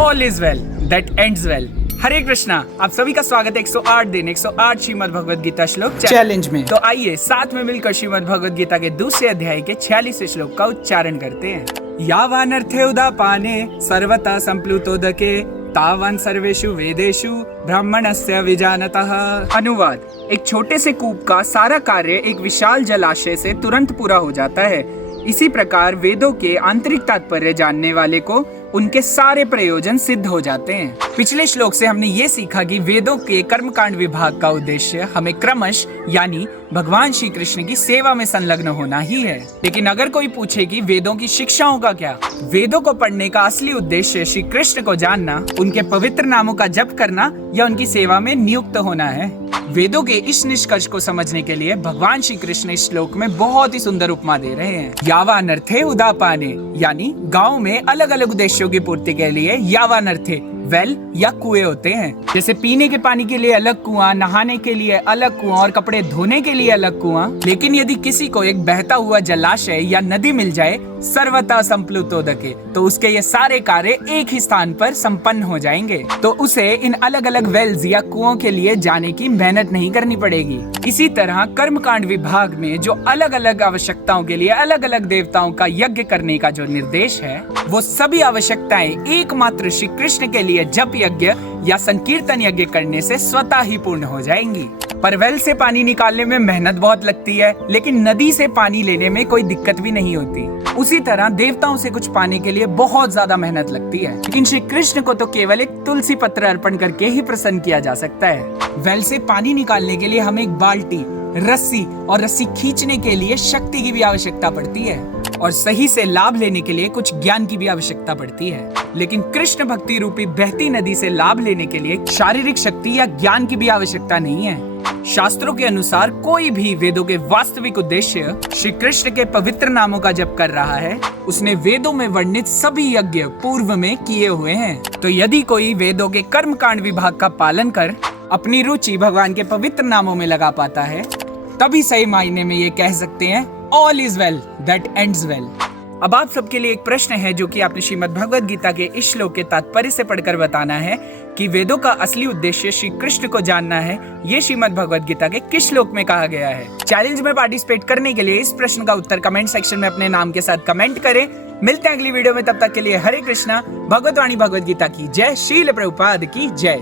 All is well that ends well. Hare Krishna, आप सभी का स्वागत है 108 दिन 108 श्रीमद् भगवद गीता श्लोक चैलेंज में। तो आइए साथ में मिलकर श्रीमद् भगवद गीता के दूसरे अध्याय के 46वें श्लोक का उच्चारण करते हैं। यावानर्थे उदापाने सर्वथा संप्लुतोदके तावान सर्वेषु वेदेषु ब्राह्मणस्य विजानतः। अनुवाद: एक छोटे से कूप का सारा कार्य एक विशाल जलाशय से तुरंत पूरा हो जाता है। इसी प्रकार वेदों के आंतरिक तात्पर्य जानने वाले को उनके सारे प्रयोजन सिद्ध हो जाते हैं। पिछले श्लोक से हमने ये सीखा कि वेदों के कर्मकांड विभाग का उद्देश्य हमें क्रमश यानी भगवान श्री कृष्ण की सेवा में संलग्न होना ही है। लेकिन अगर कोई पूछे कि वेदों की शिक्षाओं का क्या, वेदों को पढ़ने का असली उद्देश्य श्री कृष्ण को जानना, उनके पवित्र नामों का जप करना या उनकी सेवा में नियुक्त होना है। वेदों के इस निष्कर्ष को समझने के लिए भगवान श्री कृष्ण इस श्लोक में बहुत ही सुंदर उपमा दे रहे हैं। यावानर्थे उदापाने यानी गांव में अलग अलग उद्देश्यों की पूर्ति के लिए यावानर्थे वेल या कुएं होते हैं। जैसे पीने के पानी के लिए अलग कुआं, नहाने के लिए अलग कुआं और कपड़े धोने के लिए अलग कुआं। लेकिन यदि किसी को एक बहता हुआ जलाशय या नदी मिल जाए सर्वथा संप्लुतोदके, तो उसके ये सारे कार्य एक ही स्थान पर संपन्न हो जाएंगे। तो उसे इन अलग अलग वेल्स या कुओं के लिए जाने की मेहनत नहीं करनी पड़ेगी। इसी तरह कर्मकांड विभाग में जो अलग अलग आवश्यकताओं के लिए अलग अलग देवताओं का यज्ञ करने का जो निर्देश है, वो सभी आवश्यकताएं एकमात्र श्री कृष्ण के लिए जप यज्ञ या संकीर्तन यज्ञ करने से स्वतः ही पूर्ण हो जाएंगी। पर वेल से पानी निकालने में मेहनत बहुत लगती है, लेकिन नदी से पानी लेने में कोई दिक्कत भी नहीं होती। उसी तरह देवताओं से कुछ पाने के लिए बहुत ज्यादा मेहनत लगती है, लेकिन श्री कृष्ण को तो केवल एक तुलसी पत्र अर्पण करके ही प्रसन्न किया जा सकता है। वेल से पानी निकालने के लिए हमें एक बाल्टी, रस्सी और रस्सी खींचने के लिए शक्ति की भी आवश्यकता पड़ती है, और सही से लाभ लेने के लिए कुछ ज्ञान की भी आवश्यकता पड़ती है। लेकिन कृष्ण भक्ति रूपी बहती नदी से लाभ लेने के लिए शारीरिक शक्ति या ज्ञान की भी आवश्यकता नहीं है। शास्त्रों के अनुसार कोई भी वेदों के वास्तविक उद्देश्य श्री कृष्ण के पवित्र नामों का जप कर रहा है, उसने वेदों में वर्णित सभी यज्ञ पूर्व में किए हुए हैं। तो यदि कोई वेदों के कर्मकांड विभाग का पालन कर अपनी रुचि भगवान के पवित्र नामों में लगा पाता है, तभी सही मायने में ये कह सकते हैं all is well that ends well. अब आप सबके लिए एक प्रश्न है जो कि आपने श्रीमद् भगवद गीता के इस श्लोक के तात्पर्य से पढ़कर बताना है कि वेदों का असली उद्देश्य श्री कृष्ण को जानना है। ये श्रीमद् भगवद गीता के किस श्लोक में कहा गया है? चैलेंज में पार्टिसिपेट करने के लिए इस प्रश्न का उत्तर कमेंट सेक्शन में अपने नाम के साथ कमेंट करें। मिलते हैं अगली वीडियो में, तब तक के लिए हरे कृष्णा। भगवत वाणी भगवद गीता की जय। श्रील प्रभुपाद की जय।